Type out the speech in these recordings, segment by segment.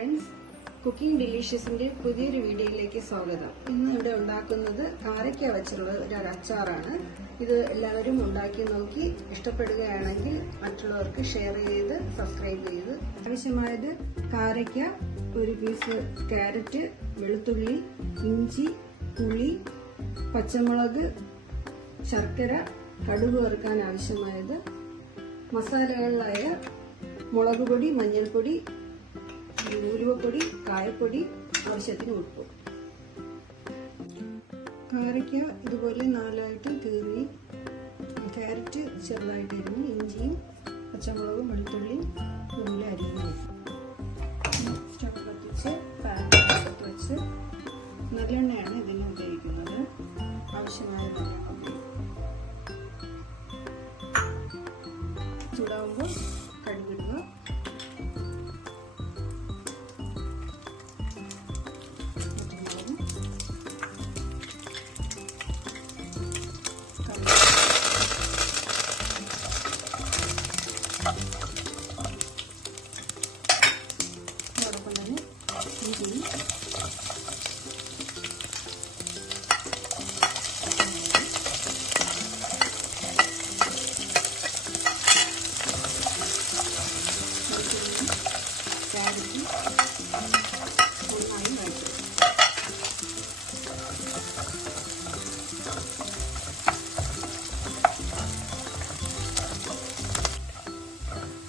Friends, cooking ഡിലീഷ്യസിന്റെ പുതിയൊരു വീഡിയോയിലേക്ക് സ്വാഗതം. ഇന്ന് ഇവിടെ ഉണ്ടാക്കുന്നത് കാരക്ക വെച്ചുള്ള ഒരു അച്ചാറാണ്. ഇത് എല്ലാവരും ഉണ്ടാക്കി നോക്കി ഇഷ്ടപ്പെടുകയാണെങ്കിൽ മറ്റുള്ളവർക്ക് ഷെയർ ചെയ്ത് സബ്സ്ക്രൈബ് ചെയ്ത്. ആവശ്യമായത് കാരക്ക, ഒരു പീസ് ക്യാരറ്റ്, വെളുത്തുള്ളി, ഇഞ്ചി, പുളി, പച്ചമുളക്, ശർക്കര, കടുക് വറുക്കാൻ ആവശ്യമായത്, മസാലകളിലായ മുളക് പൊടി, മഞ്ഞൾപ്പൊടി, ഉലുവപ്പൊടി, കായപ്പൊടി, ആവശ്യത്തിന് ഉപ്പ്. കാരക്ക ഇതുപോലെ നാലായിട്ട് കീറി, ക്യാരറ്റ് ചെറുതായിട്ട് അരിഞ്ഞ്, ഇഞ്ചിയും പച്ചമുളകും വെളുത്തുള്ളിയും ഉള്ളിൽ അരിഞ്ഞ് സ്റ്റവ് കത്തിച്ച് പാൻ വെച്ച് നല്ലെണ്ണയാണ് ഇതിന് ഉപയോഗിക്കുന്നത്. ആവശ്യമായ ചൂടാവുമ്പോൾ കടുകിടുക. അതോടൊപ്പം തന്നെ ഇഞ്ചി, ക്യാരറ്റ് നന്നായി വഴറ്റുക.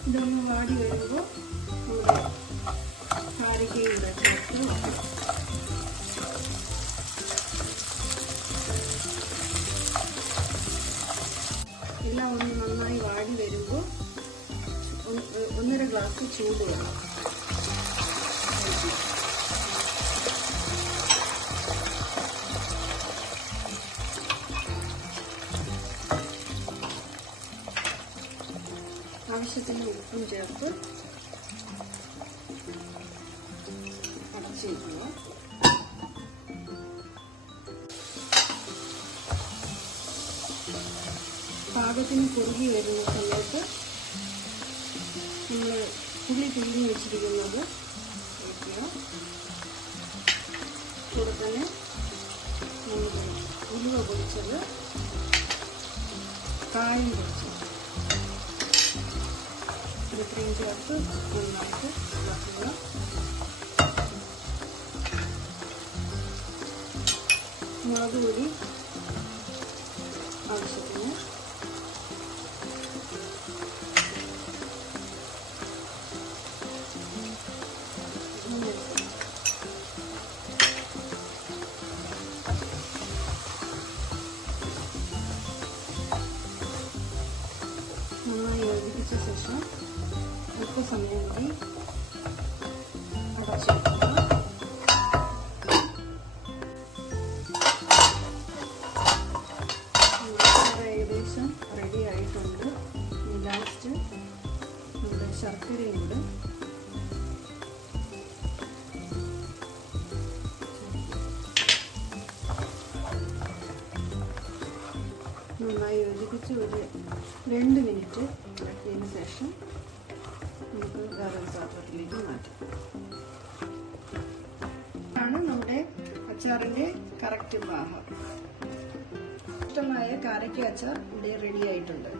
ഇതൊന്ന് വാടി വരുമ്പോൾ കാരക്കയുടെ ചേർത്ത് എല്ലാം ഒന്ന് നന്നായി വാടി വരുമ്പോൾ 1.5 ഗ്ലാസ് ചൂട് വേണം. ആവശ്യത്തിന് ഉപ്പും ചേർത്ത് അടച്ചു വയ്ക്കുക. പാകത്തിന് കുറുകി വരുന്ന സമയത്ത് നമ്മൾ പുളി പിഴിഞ്ഞ് വെച്ചിരിക്കുന്നത് ഒഴിക്കുക. കൂടെ തന്നെ ഉലുവ പൊടിച്ചത്, കായം പൊടിച്ചത് ഇത്രയും ചേർത്ത് നന്നായിട്ട് ഇളക്കുക. മുളക് പൊടി ആവശ്യത്തിന്, നന്നായി യോജിപ്പിച്ച ശേഷം അല്പസമയം കൂടി അടച്ചു വയ്ക്കുക. ഏകദേശം റെഡി ആയിട്ടുണ്ട്. ലാസ്റ്റ് നമ്മുടെ ശർക്കരയും കൂടെ നന്നായി യോജിപ്പിച്ച് ഒരു 2 മിനിറ്റ് ഇളക്കിയതിന് ശേഷം നമുക്ക് വേറെ പാത്രത്തിലേക്ക് മാറ്റാം. ആണ് നമ്മുടെ അച്ചാറിന്റെ കറക്റ്റ് പാകം. ഇഷ്ടമായ കാരക്ക അച്ചാർ ഇവിടെ റെഡി ആയിട്ടുണ്ട്.